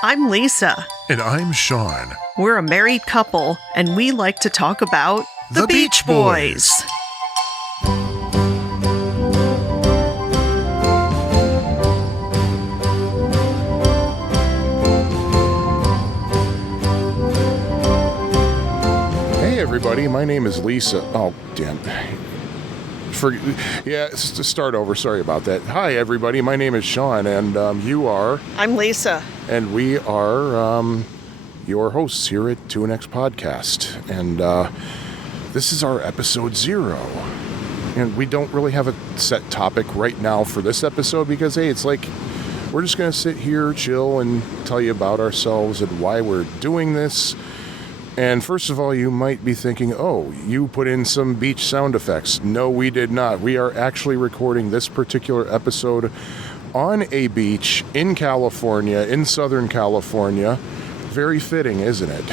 I'm Lisa. And I'm Sean. We're a married couple, and we like to talk about The Beach Boys. Hey everybody, my name is Lisa. Oh, damn. To start over, sorry about that. Hi everybody, my name is Sean, and you are... I'm Lisa. And we are your hosts here at 2NX Podcast. And this is our episode 0. And we don't really have a set topic right now for this episode because, hey, it's like we're just going to sit here, chill, and tell you about ourselves and why we're doing this. And first of all, you might be thinking, oh, you put in some beach sound effects. No, we did not. We are actually recording this particular episode on a beach in California, in Southern California. Very fitting, isn't it?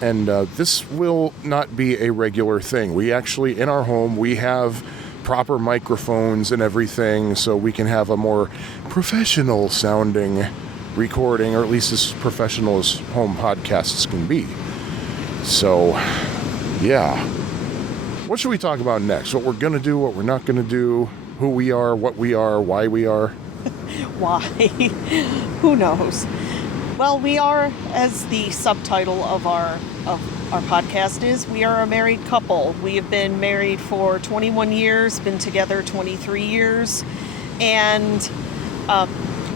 And this will not be a regular thing. We actually, in our home, we have proper microphones and everything, so we can have a more professional sounding recording, or at least as professional as home podcasts can be. So, yeah. What should we talk about next? What we're going to do, what we're not going to do, who we are, what we are, why we are? Why? Who knows? Well, we are, as the subtitle of our podcast is, we are a married couple. We have been married for 21 years, been together 23 years, and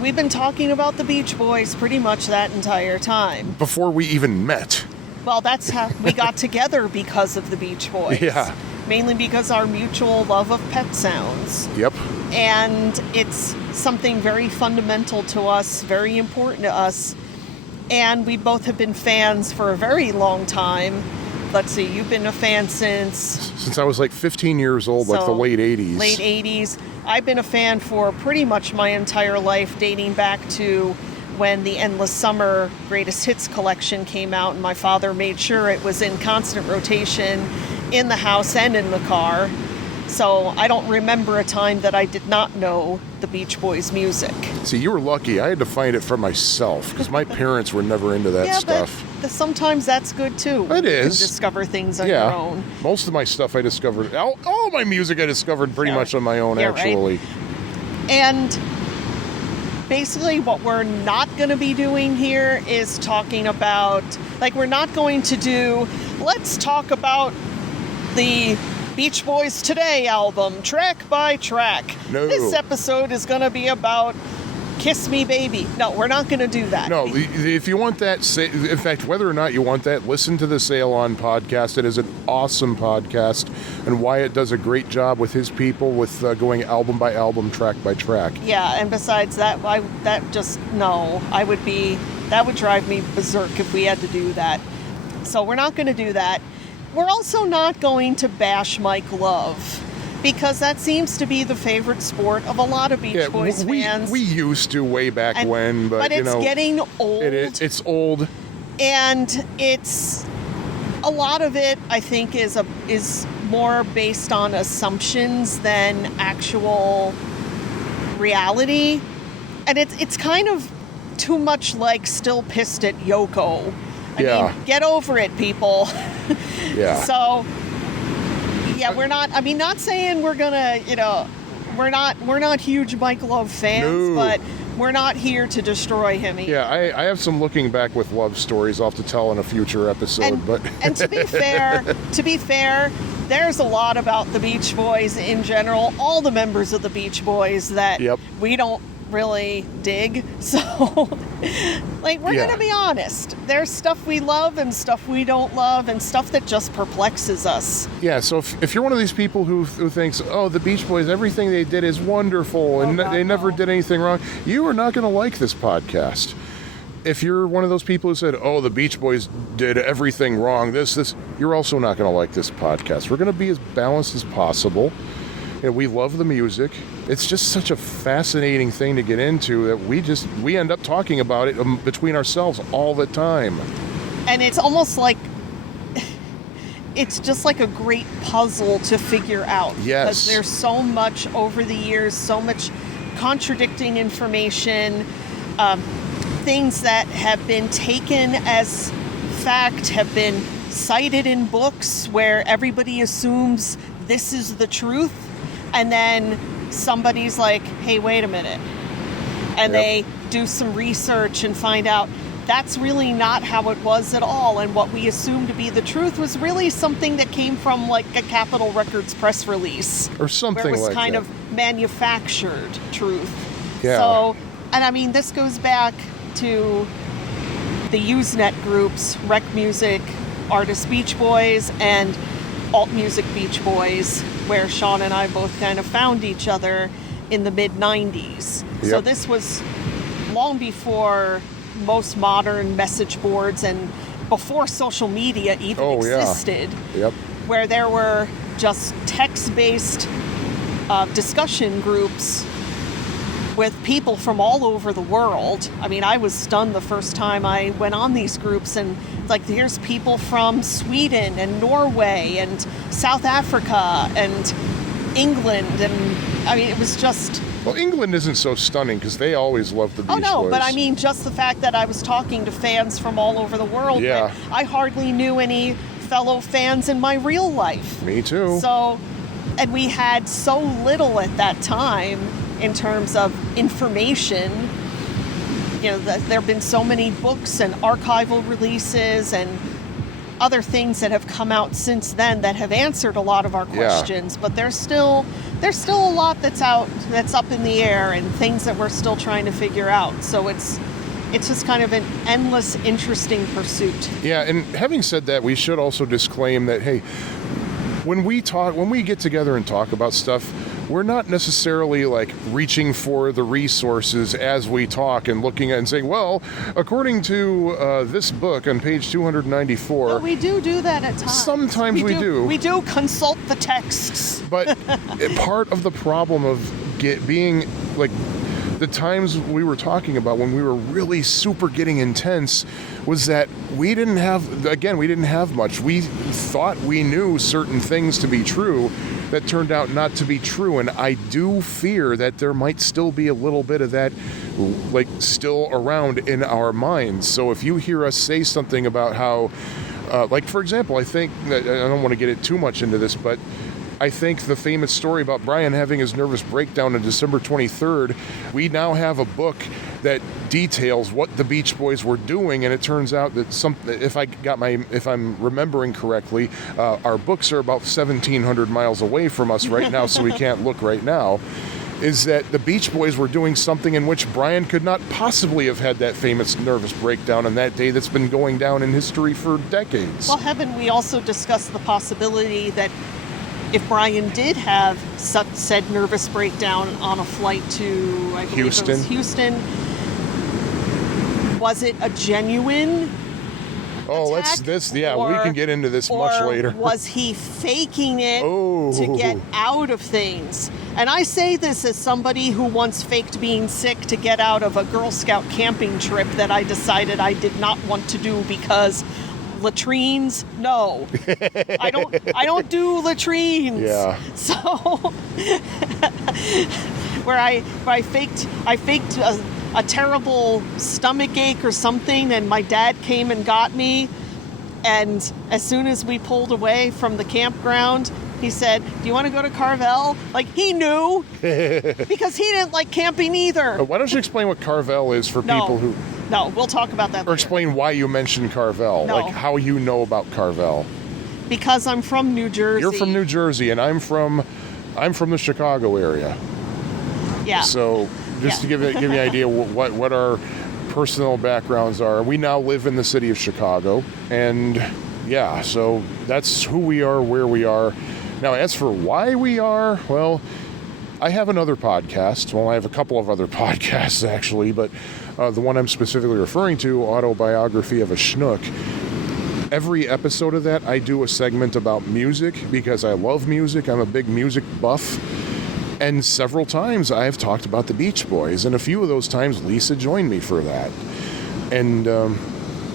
we've been talking about the Beach Boys pretty much that entire time. Before we even met. Well, that's how we got together, because of the Beach Boys. Yeah. Mainly because our mutual love of pet sounds. Yep. And it's something very fundamental to us, very important to us. And we both have been fans for a very long time. Let's see, you've been a fan since I was like 15 years old, like the late 80s. Late 80s. I've been a fan for pretty much my entire life, dating back to when the Endless Summer Greatest Hits collection came out, and my father made sure it was in constant rotation in the house and in the car. So I don't remember a time that I did not know the Beach Boys music. See, you were lucky. I had to find it for myself because my parents were never into that stuff. But sometimes that's good too. It is. You can discover things on your own. Most of my stuff I discovered, all my music I discovered pretty much on my own, actually. Right. And basically what we're not going to be doing here is talking about, we're not going to do, let's talk about the Beach Boys Today album, track by track. No. This episode is going to be about Kiss Me Baby. No, we're not going to do that. No, if you want that, in fact, whether or not you want that, listen to the Sail On podcast. It is an awesome podcast, and Wyatt does a great job with his people with going album by album, track by track. Yeah, and besides that, that would drive me berserk if we had to do that. So we're not going to do that. We're also not going to bash Mike Love, because that seems to be the favorite sport of a lot of Beach Boys fans. We used to way back when, but it's getting old. It's old. And it's a lot of it, I think, is more based on assumptions than actual reality. And it's kind of too much like Still Pissed at Yoko. I mean, get over it, people. Yeah. So, yeah, we're not saying we're gonna, we're not huge Mike Love fans, but we're not here to destroy him either. Yeah, I have some looking back with Love stories I'll have to tell in a future episode, and to be fair, there's a lot about the Beach Boys in general, all the members of the Beach Boys that we don't really dig. So, we're gonna be honest. There's stuff we love and stuff we don't love, and stuff that just perplexes us. Yeah, so if you're one of these people who thinks, oh, the Beach Boys, everything they did is wonderful, and they never did anything wrong, you are not going to like this podcast. If you're one of those people who said, oh, the Beach Boys did everything wrong, this, you're also not going to like this podcast. We're going to be as balanced as possible. We love the music. It's just such a fascinating thing to get into that we end up talking about it between ourselves all the time. And it's almost like it's just like a great puzzle to figure out. Yes. Because there's so much over the years, so much contradicting information. things that have been taken as fact have been cited in books where everybody assumes this is the truth, and then somebody's like, hey, wait a minute. And they do some research and find out that's really not how it was at all. And what we assumed to be the truth was really something that came from like a Capitol Records press release. Or something where it was like kind that. of manufactured truth. Yeah. So, and I mean, this goes back to the Usenet groups, Rec Music, Artist Beach Boys, and Alt Music Beach Boys, where Sean and I both kind of found each other in the mid-90s. So Yep. this was long before most modern message boards and before social media even existed, Yep. where there were just text-based discussion groups with people from all over the world. I mean, I was stunned the first time I went on these groups, and like, here's people from Sweden and Norway and South Africa and England, and I mean, it was just... Well, England isn't so stunning because they always love the Beach Oh no, Boys. but I mean, just the fact that I was talking to fans from all over the world, Yeah. that I hardly knew any fellow fans in my real life. Me too. So, and we had so little at that time in terms of information. You know, there have been so many books and archival releases and other things that have come out since then that have answered a lot of our questions, but there's still a lot that's up in the air, and things that we're still trying to figure out. So it's just kind of an endless, interesting pursuit. Yeah, and having said that, we should also disclaim that, hey, when we get together and talk about stuff, we're not necessarily like reaching for the resources as we talk and looking at and saying, well, according to this book on page 294. But we do that at times. Sometimes we do. We do consult the texts. But part of the problem of being like the times we were talking about when we were really super getting intense was that we didn't have much. We thought we knew certain things to be true that turned out not to be true, and I do fear that there might still be a little bit of that like still around in our minds. So if you hear us say something about how like, for example, I think that, I don't want to get it too much into this, but I think the famous story about Brian having his nervous breakdown on December 23rd, we now have a book that details what the Beach Boys were doing, and it turns out that if I'm remembering correctly, our books are about 1,700 miles away from us right now, so we can't look right now, is that the Beach Boys were doing something in which Brian could not possibly have had that famous nervous breakdown on that day that's been going down in history for decades. Well, haven't we also discussed the possibility that if Brian did have said nervous breakdown on a flight to, I believe it was Houston, was it a genuine attack? We can get into this much later. Was he faking it to get out of things? And I say this as somebody who once faked being sick to get out of a Girl Scout camping trip that I decided I did not want to do because latrines, no. I don't do latrines. Yeah. So where I faked a terrible stomach ache or something, and my dad came and got me, and as soon as we pulled away from the campground, he said, "Do you want to go to Carvel?" Like, he knew because he didn't like camping either. Why don't you explain what Carvel is for people who... No, we'll talk about that later. Or explain why you mentioned Carvel, No. like how you know about Carvel. Because I'm from New Jersey. You're from New Jersey, and I'm from the Chicago area. Yeah. So just to give you an idea what our personal backgrounds are, we now live in the city of Chicago, and yeah, so that's who we are, where we are. Now, as for why we are, well, I have another podcast. Well, I have a couple of other podcasts, actually, but the one I'm specifically referring to, Autobiography of a Schnook, every episode of that, I do a segment about music because I love music. I'm a big music buff. And several times I've talked about the Beach Boys, and a few of those times Lisa joined me for that. And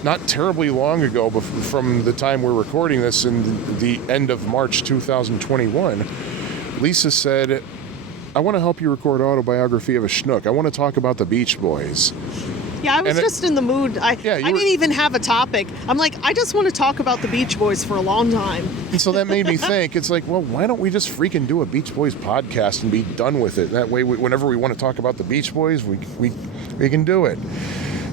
not terribly long ago, from the time we're recording this in the end of March 2021, Lisa said, "I want to help you record Autobiography of a Schnook. I want to talk about the Beach Boys." Yeah, I was And just in the mood. I didn't even have a topic. I'm like, I just want to talk about the Beach Boys for a long time. And so that made me think, it's like, well, why don't we just freaking do a Beach Boys podcast and be done with it? That way, whenever we want to talk about the Beach Boys, we can do it.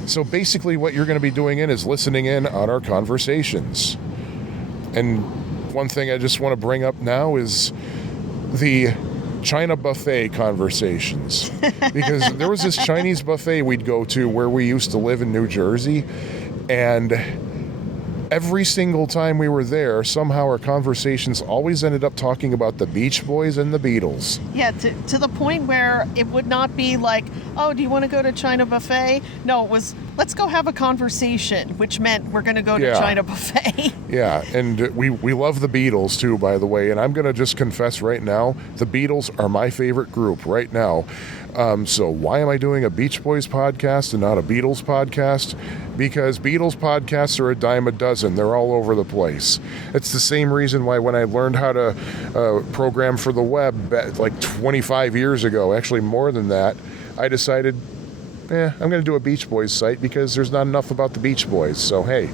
So basically what you're going to be doing is listening in on our conversations. And one thing I just want to bring up now is the China buffet conversations. Because there was this Chinese buffet we'd go to where we used to live in New Jersey, and every single time we were there, somehow our conversations always ended up talking about the Beach Boys and the Beatles. Yeah, to the point where it would not be like, oh, do you want to go to China Buffet? No, it was, let's go have a conversation, which meant we're going to go to China Buffet. Yeah, and we love the Beatles too, by the way, and I'm going to just confess right now, the Beatles are my favorite group right now. So why am I doing a Beach Boys podcast and not a Beatles podcast? Because Beatles podcasts are a dime a dozen. They're all over the place. It's the same reason why when I learned how to program for the web like 25 years ago, actually more than that, I decided, I'm going to do a Beach Boys site because there's not enough about the Beach Boys. So, hey,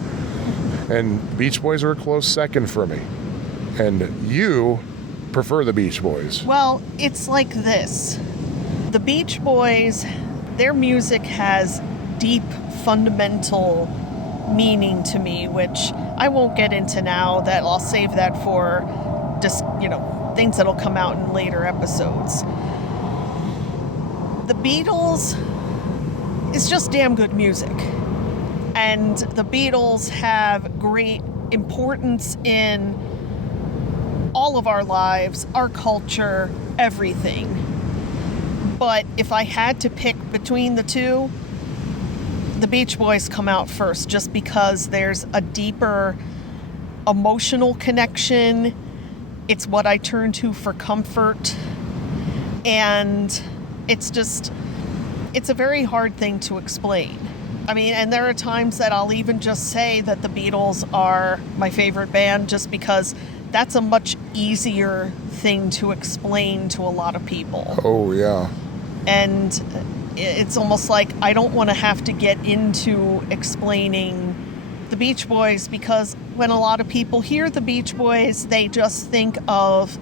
and Beach Boys are a close second for me. And you prefer the Beach Boys. Well, it's like this. The Beach Boys, their music has deep, fundamental meaning to me, which I won't get into now. That I'll save that for just, things that'll come out in later episodes. The Beatles is just damn good music. And the Beatles have great importance in all of our lives, our culture, everything. But if I had to pick between the two, the Beach Boys come out first, just because there's a deeper emotional connection. It's what I turn to for comfort. And it's a very hard thing to explain. I mean, and there are times that I'll even just say that the Beatles are my favorite band, just because that's a much easier thing to explain to a lot of people. Oh, yeah. And it's almost like I don't want to have to get into explaining the Beach Boys, because when a lot of people hear the Beach Boys, they just think of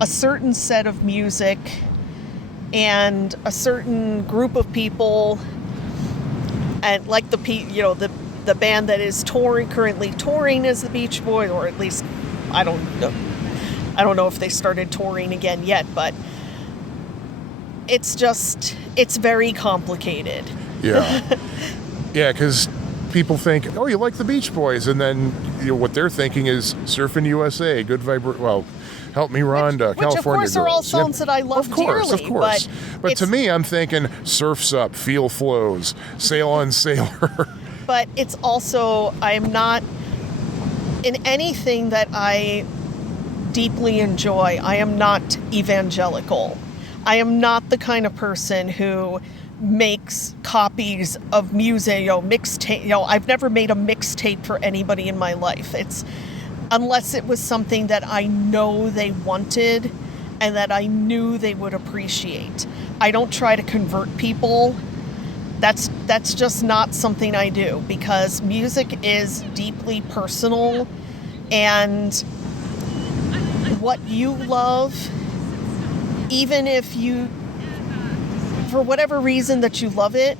a certain set of music and a certain group of people, and like the band that is currently touring as the Beach Boys, or at least I don't know if they started touring again yet, but it's very complicated. Yeah. Yeah, because people think, oh, you like the Beach Boys, and then what they're thinking is Surfing USA, Good Vibration, well, Help Me Rhonda, which California of course Girls. are all songs that I love dearly. Of course. But to me, I'm thinking Surf's Up, Feel Flows, Sail on Sailor. But it's also, I'm not, in anything that I deeply enjoy, I am not evangelical. I am not the kind of person who makes copies of music, mixtape. I've never made a mixtape for anybody in my life. Unless it was something that I know they wanted and that I knew they would appreciate. I don't try to convert people. That's just not something I do, because music is deeply personal, and what you love, even if you, for whatever reason that you love it,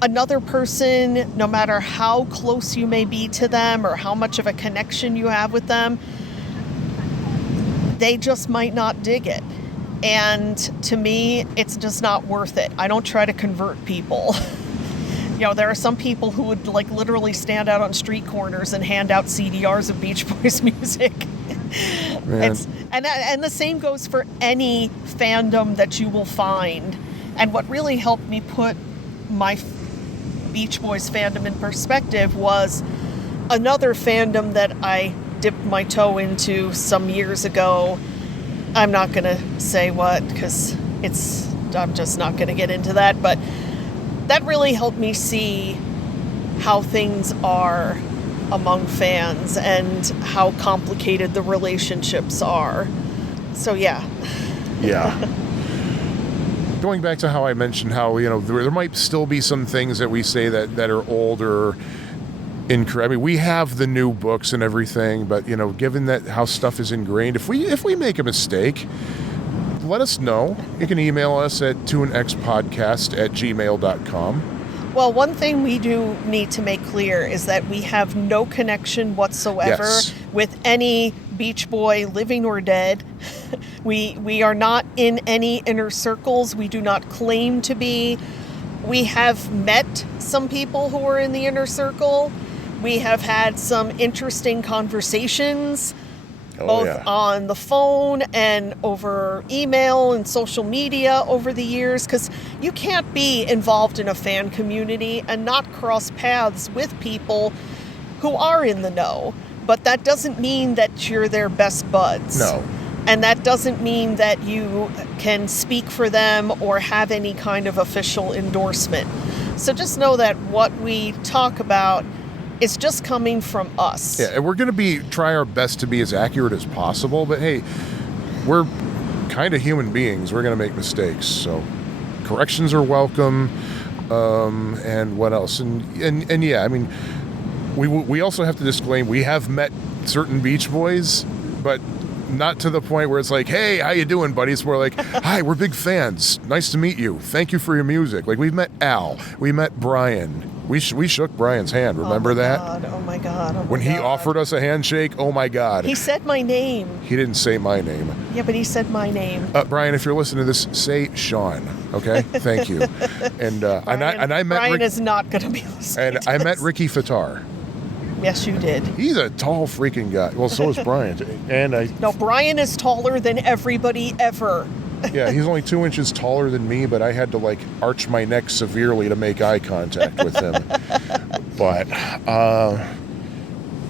another person, no matter how close you may be to them or how much of a connection you have with them, they just might not dig it. And to me, it's just not worth it. I don't try to convert people. There are some people who would literally stand out on street corners and hand out CDRs of Beach Boys music. And the same goes for any fandom that you will find. And what really helped me put my Beach Boys fandom in perspective was another fandom that I dipped my toe into some years ago. I'm not going to say what, because I'm just not going to get into that, but that really helped me see how things are among fans and how complicated the relationships are. So, yeah. Yeah. going back to how I mentioned how, there might still be some things that we say that are older. I mean, we have the new books and everything, but, given that how stuff is ingrained, if we make a mistake, let us know. You can email us at tunexpodcast@gmail.com. Well, one thing we do need to make clear is that we have no connection whatsoever with any Beach Boy, living or dead. We are not in any inner circles. We do not claim to be. We have met some people who are in the inner circle. We have had some interesting conversations, both on the phone and over email and social media over the years, because you can't be involved in a fan community and not cross paths with people who are in the know. But that doesn't mean that you're their best buds. No. And that doesn't mean that you can speak for them or have any kind of official endorsement. So just know that what we talk about is just coming from us. Yeah, and we're going to try our best to be as accurate as possible, but hey, we're kind of human beings. We're going to make mistakes, so corrections are welcome. And what else? And yeah, I mean, we also have to disclaim we have met certain Beach Boys, but not to the point where it's like, hey, how you doing, buddies? We're like, hi, we're big fans. Nice to meet you. Thank you for your music. Like, we've met Al. We met Brian. We shook Brian's hand. Remember that? Oh my God. When he offered us a handshake, oh my God. He said my name. He didn't say my name. Yeah, but he said my name. Brian, if you're listening to this, say Sean, okay? Thank you. And I met Brian is not going to be listening. And I met Ricky Fattar. Yes, you did. He's a tall freaking guy. Well, so is Brian. No, Brian is taller than everybody ever. Yeah, he's only 2 inches taller than me, but I had to arch my neck severely to make eye contact with him. But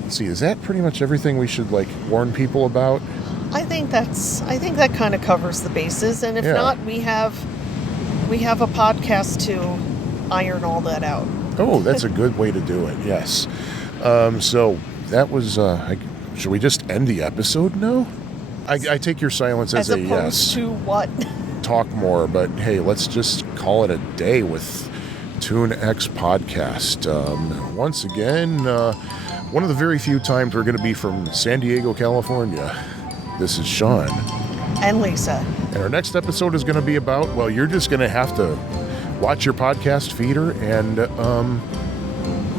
let's see, is that pretty much everything we should warn people about? I think that kind of covers the bases, and if not, we have a podcast to iron all that out. Oh, that's a good way to do it. Yes. So that was. Should we just end the episode now? I take your silence as a yes. As opposed to what? Talk more, but hey, let's just call it a day with Tune X Podcast. Once again, one of the very few times we're going to be from San Diego, California. This is Sean. And Lisa. And our next episode is going to be about, well, you're just going to have to watch your podcast feeder and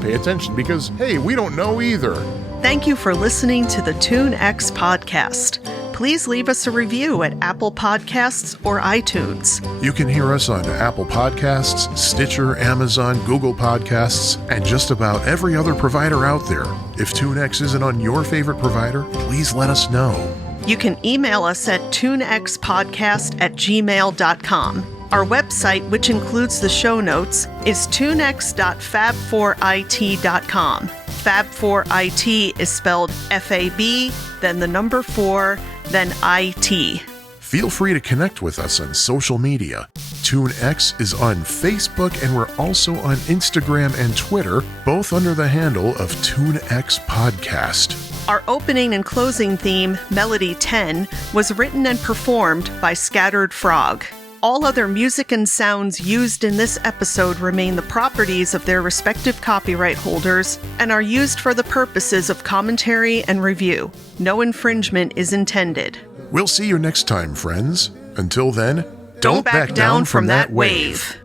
pay attention because, hey, we don't know either. Thank you for listening to the Tune X Podcast. Please leave us a review at Apple Podcasts or iTunes. You can hear us on Apple Podcasts, Stitcher, Amazon, Google Podcasts, and just about every other provider out there. If TuneX isn't on your favorite provider, please let us know. You can email us at tunexpodcast@gmail.com. Our website, which includes the show notes, is tunex.fab4it.com. Fab4it is spelled F-A-B, then the number 4, then I-T. Feel free to connect with us on social media. TuneX is on Facebook, and we're also on Instagram and Twitter, both under the handle of TuneX Podcast. Our opening and closing theme, Melody 10, was written and performed by Scattered Frog. All other music and sounds used in this episode remain the properties of their respective copyright holders and are used for the purposes of commentary and review. No infringement is intended. We'll see you next time, friends. Until then, don't back down from that wave.